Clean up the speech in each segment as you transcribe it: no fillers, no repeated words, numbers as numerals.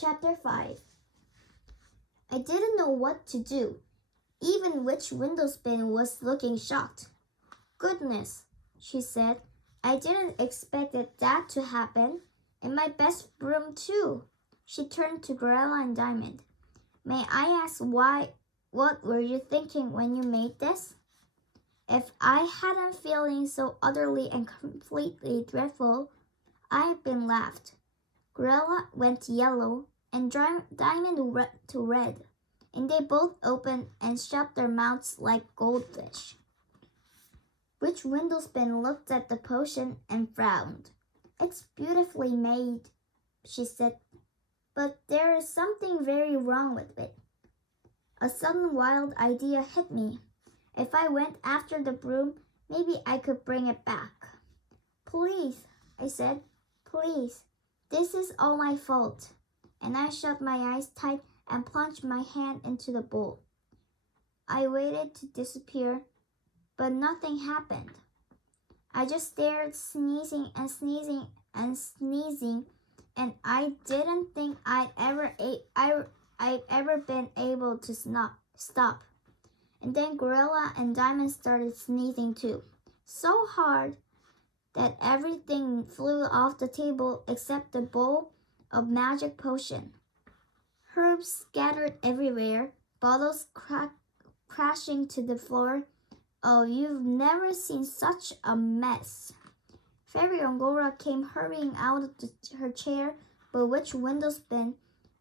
Chapter 5. I didn't know what to do. Even Witch Windowspin was looking shocked. Goodness, she said. I didn't expect that to happen. And my best broom too. She turned to Gorilla and Diamond. May I ask what were you thinking when you made this? If I hadn't feeling so utterly and completely dreadful, I'd been laughed. Gorilla went yellow and Diamond to red, and they both opened and shut their mouths like goldfish. Witch Windowspin looked at the potion and frowned. It's beautifully made, she said, but there is something very wrong with it. A sudden wild idea hit me. If I went after the broom, maybe I could bring it back. Please, I said, please, this is all my fault. And I shut my eyes tight and plunged my hand into the bowl. I waited to disappear, but nothing happened. I just stared, sneezing and sneezing and sneezing, and I didn't think I'd ever been able to stop. And then Gorilla and Diamond started sneezing too, so hard that everything flew off the table except the bowl of magic potion. Herbs scattered everywhere, bottles crashing to the floor. Oh, you've never seen such a mess. Fairy Angora came hurrying out of her chair, but Witch Windowspin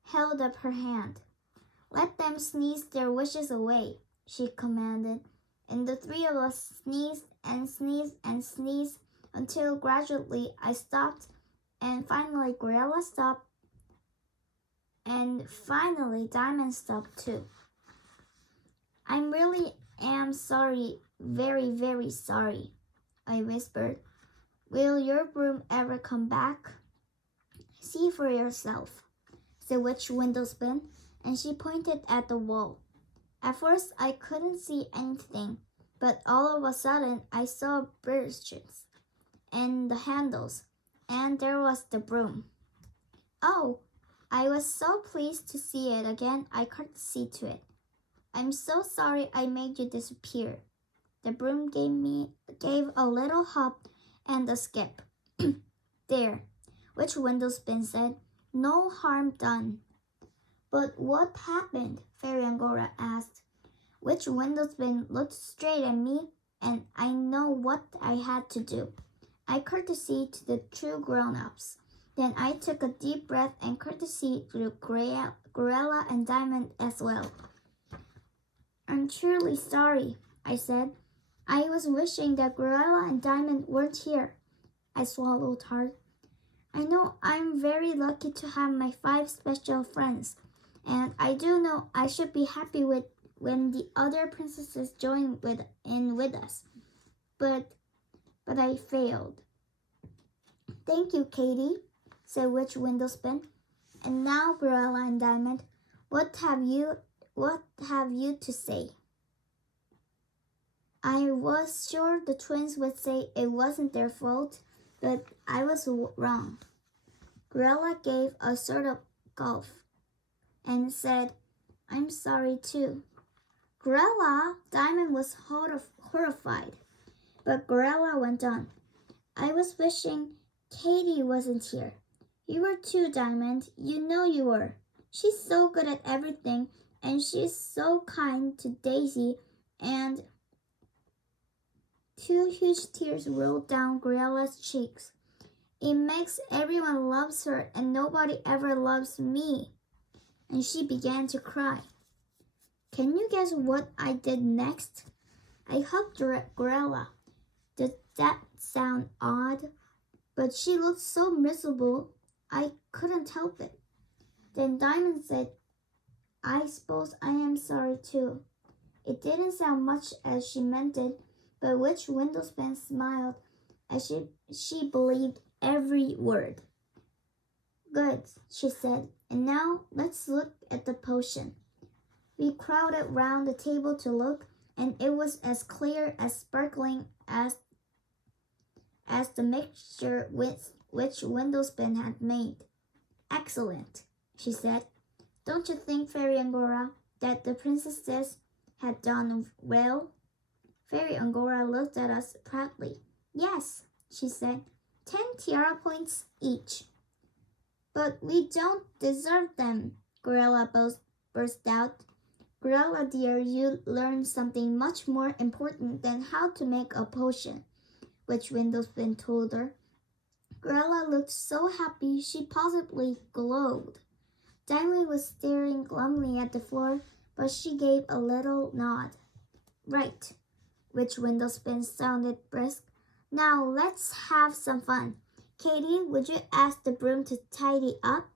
held up her hand. Let them sneeze their wishes away, she commanded, and the three of us sneezed and sneezed and sneezed until gradually I stopped, and finally Gorilla stopped, and finally Diamond stopped too. I really am sorry, very, very sorry, I whispered. Will your broom ever come back? See for yourself, said Witch Windowspin, and she pointed at the wall. At first I couldn't see anything, but all of a sudden I saw birches and the handles, and there was the broom. Oh, I was so pleased to see it again I curtsied to it. I'm so sorry I made you disappear. The broom gave a little hop and a skip. There, Witch Windowspin said. No harm done. But what happened? Fairy Angora asked. Witch Windowspin looked straight at me, and I know what I had to do. I courtesied to the true grown-ups. Then I took a deep breath and courtesied to Gorilla and Diamond as well. I'm truly sorry, I said. I was wishing that Gorilla and Diamond weren't here. I swallowed hard. I know I'm very lucky to have my 5 special friends, and I do know I should be happy when the other princesses join in with us. But I failed. Thank you, Katie, said Witch Windowspin. And now, Gorilla and Diamond, what have you to say? I was sure the twins would say it wasn't their fault, but I was wrong. Gorilla gave a sort of gulp and said, I'm sorry too. Gorilla, Diamond was horrified, but Gorilla went on. I was wishing Katie wasn't here. You were too, Diamond. You know you were. She's so good at everything, and she's so kind to Daisy, and 2 huge tears rolled down Gorilla's cheeks. It makes everyone loves her, and nobody ever loves me. And she began to cry. Can you guess what I did next? I hugged Gorilla. Did that sound odd? But she looked so miserable, I couldn't help it. Then Diamond said, I suppose I am sorry too. It didn't sound much as she meant it, but Witch Windowspin smiled as she believed every word. Good, she said, and now let's look at the potion. We crowded round the table to look, and it was as clear, as sparkling as the mixture Witch Windowspin had made. Excellent, she said. Don't you think, Fairy Angora, that the princesses had done well? Fairy Angora looked at us proudly. Yes, she said. 10 tiara points each. But we don't deserve them, Gorilla burst out. Gorilla dear, you learned something much more important than how to make a potion, which Windowspin told her. Gorilla looked so happy she positively glowed. Diamond was staring glumly at the floor, but she gave a little nod. Right, which Windowspin sounded brisk. Now let's have some fun. Katie, would you ask the broom to tidy up?